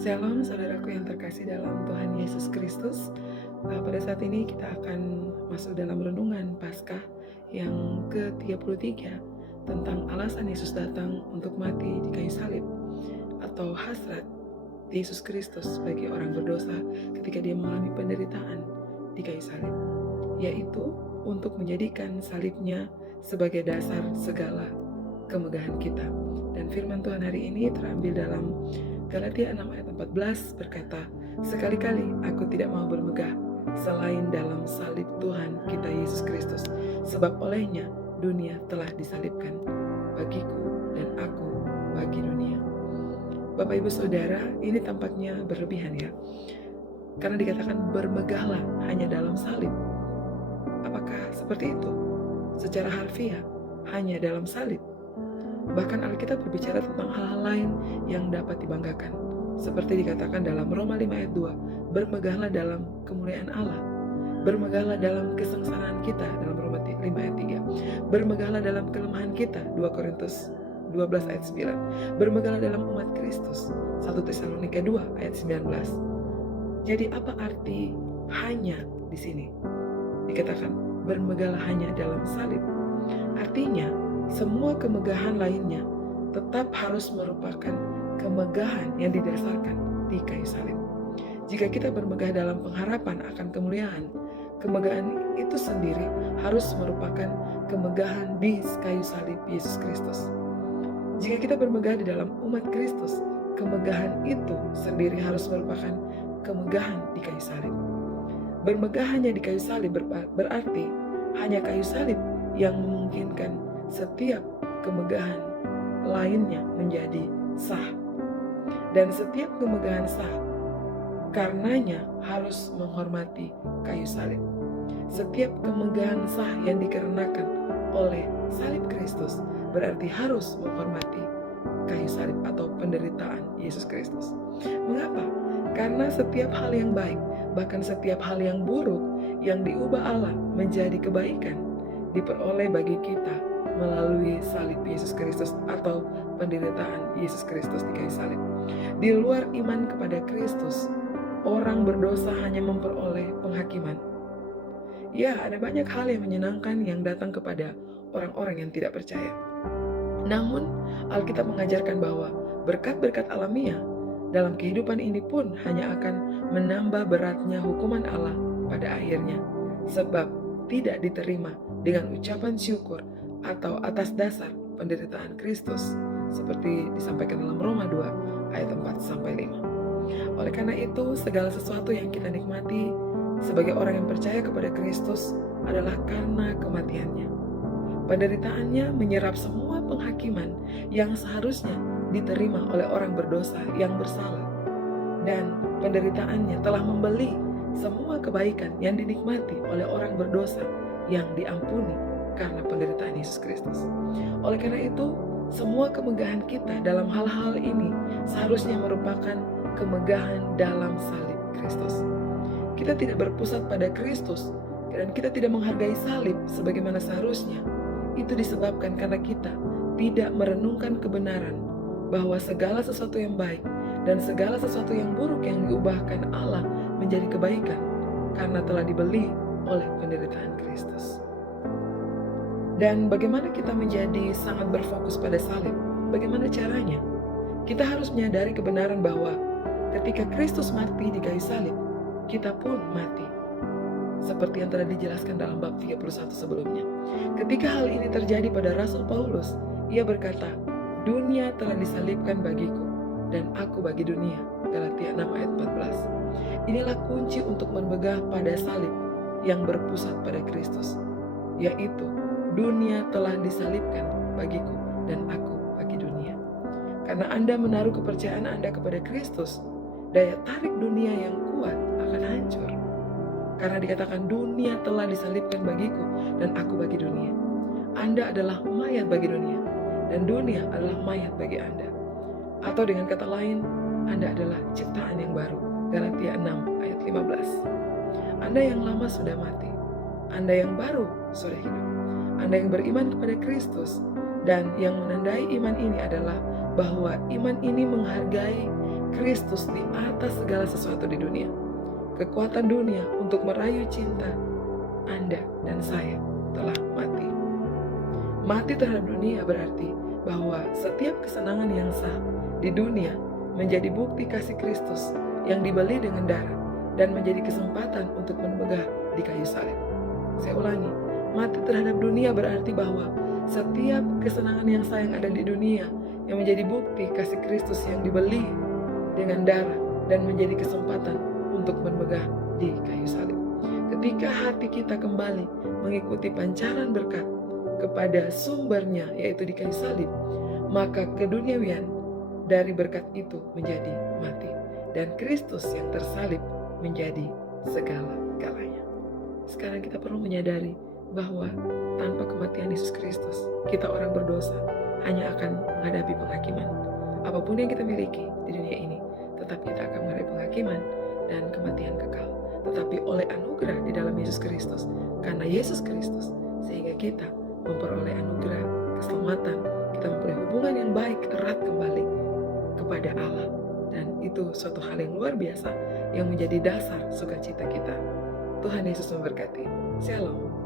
Shalom saudaraku yang terkasih dalam Tuhan Yesus Kristus. Pada saat ini kita akan masuk dalam renungan Paskah yang ke-33 tentang alasan Yesus datang untuk mati di kayu salib, atau hasrat Yesus Kristus bagi orang berdosa ketika dia mengalami penderitaan di kayu salib, yaitu untuk menjadikan salibnya sebagai dasar segala kemegahan kita. Dan firman Tuhan hari ini terambil dalam Galatia 6 ayat 14 berkata, "Sekali-kali aku tidak mau bermegah selain dalam salib Tuhan kita Yesus Kristus, sebab olehnya dunia telah disalibkan bagiku dan aku bagi dunia." Bapak Ibu Saudara, ini tampaknya berlebihan ya, karena dikatakan bermegahlah hanya dalam salib. Apakah seperti itu? Secara harfiah, hanya dalam salib. Bahkan Alkitab berbicara tentang hal-hal lain yang dapat dibanggakan. Seperti dikatakan dalam Roma 5 ayat 2, bermegahlah dalam kemuliaan Allah. Bermegahlah dalam kesengsaraan kita dalam Roma 5 ayat 3. Bermegahlah dalam kelemahan kita 2 Korintus 12 ayat 9. Bermegahlah dalam umat Kristus 1 Tesalonika 2 ayat 19. Jadi apa arti hanya di sini? Dikatakan bermegahlah hanya dalam salib. Artinya semua kemegahan lainnya tetap harus merupakan kemegahan yang didasarkan di kayu salib. Jika kita bermegah dalam pengharapan akan kemuliaan, kemegahan itu sendiri harus merupakan kemegahan di kayu salib Yesus Kristus. Jika kita bermegah di dalam umat Kristus, kemegahan itu sendiri harus merupakan kemegahan di kayu salib. Bermegah hanya di kayu salib berarti hanya kayu salib yang memungkinkan setiap kemegahan lainnya menjadi sah. Dan setiap kemegahan sah karenanya harus menghormati kayu salib. Setiap kemegahan sah yang dikarenakan oleh salib Kristus berarti harus menghormati kayu salib atau penderitaan Yesus Kristus. Mengapa? Karena setiap hal yang baik, bahkan setiap hal yang buruk yang diubah Allah menjadi kebaikan, diperoleh bagi kita melalui salib Yesus Kristus atau penderitaan Yesus Kristus di kayu salib. Di luar iman kepada Kristus, orang berdosa hanya memperoleh penghakiman. Ya, ada banyak hal yang menyenangkan yang datang kepada orang-orang yang tidak percaya. Namun, Alkitab mengajarkan bahwa berkat-berkat alamiah dalam kehidupan ini pun hanya akan menambah beratnya hukuman Allah pada akhirnya, sebab tidak diterima dengan ucapan syukur atau atas dasar penderitaan Kristus, seperti disampaikan dalam Roma 2 ayat 4-5. Oleh karena itu, segala sesuatu yang kita nikmati sebagai orang yang percaya kepada Kristus adalah karena kematiannya. Penderitaannya menyerap semua penghakiman yang seharusnya diterima oleh orang berdosa yang bersalah, dan penderitaannya telah membeli semua kebaikan yang dinikmati oleh orang berdosa yang diampuni karena penderitaan Yesus Kristus. Oleh karena itu, semua kemegahan kita dalam hal-hal ini seharusnya merupakan kemegahan dalam salib Kristus. Kita tidak berpusat pada Kristus dan kita tidak menghargai salib sebagaimana seharusnya. Itu disebabkan karena kita tidak merenungkan kebenaran bahwa segala sesuatu yang baik dan segala sesuatu yang buruk yang diubahkan Allah menjadi kebaikan karena telah dibeli oleh penderitaan Kristus. Dan bagaimana kita menjadi sangat berfokus pada salib? Bagaimana caranya? Kita harus menyadari kebenaran bahwa ketika Kristus mati di kayu salib, kita pun mati. Seperti yang telah dijelaskan dalam bab 31 sebelumnya. Ketika hal ini terjadi pada Rasul Paulus, ia berkata, "Dunia telah disalibkan bagiku, dan aku bagi dunia." Galatia 6 ayat 14. Inilah kunci untuk bermegah pada salib yang berpusat pada Kristus, yaitu dunia telah disalibkan bagiku dan aku bagi dunia. Karena Anda menaruh kepercayaan Anda kepada Kristus, daya tarik dunia yang kuat akan hancur. Karena dikatakan dunia telah disalibkan bagiku dan aku bagi dunia. Anda adalah mayat bagi dunia dan dunia adalah mayat bagi Anda. Atau dengan kata lain, Anda adalah ciptaan yang baru. Galatia 6 ayat 15. Anda yang lama sudah mati, Anda yang baru sudah hidup. Anda yang beriman kepada Kristus, dan yang menandai iman ini adalah bahwa iman ini menghargai Kristus di atas segala sesuatu di dunia. Kekuatan dunia untuk merayu cinta Anda dan saya telah mati. Mati terhadap dunia berarti bahwa setiap kesenangan yang sah di dunia menjadi bukti kasih Kristus yang dibeli dengan darah dan menjadi kesempatan untuk membegah di kayu salib. Saya ulangi, mati terhadap dunia berarti bahwa setiap kesenangan yang sah yang ada di dunia yang menjadi bukti kasih Kristus yang dibeli dengan darah dan menjadi kesempatan untuk membegah di kayu salib. Ketika hati kita kembali mengikuti pancaran berkat kepada sumbernya, yaitu di kayu salib, maka keduniawian dari berkat itu menjadi mati, dan Kristus yang tersalib menjadi segala-galanya. Sekarang kita perlu menyadari bahwa tanpa kematian Yesus Kristus, kita orang berdosa hanya akan menghadapi penghakiman. Apapun yang kita miliki di dunia ini, tetap kita akan menghadapi penghakiman dan kematian kekal. Tetapi oleh anugerah di dalam Yesus Kristus, karena Yesus Kristus, sehingga kita memperoleh anugerah keselamatan, kita memperoleh hubungan yang baik, erat kembali kepada Allah. Dan itu suatu hal yang luar biasa yang menjadi dasar sukacita kita. Tuhan Yesus memberkati. Shalom.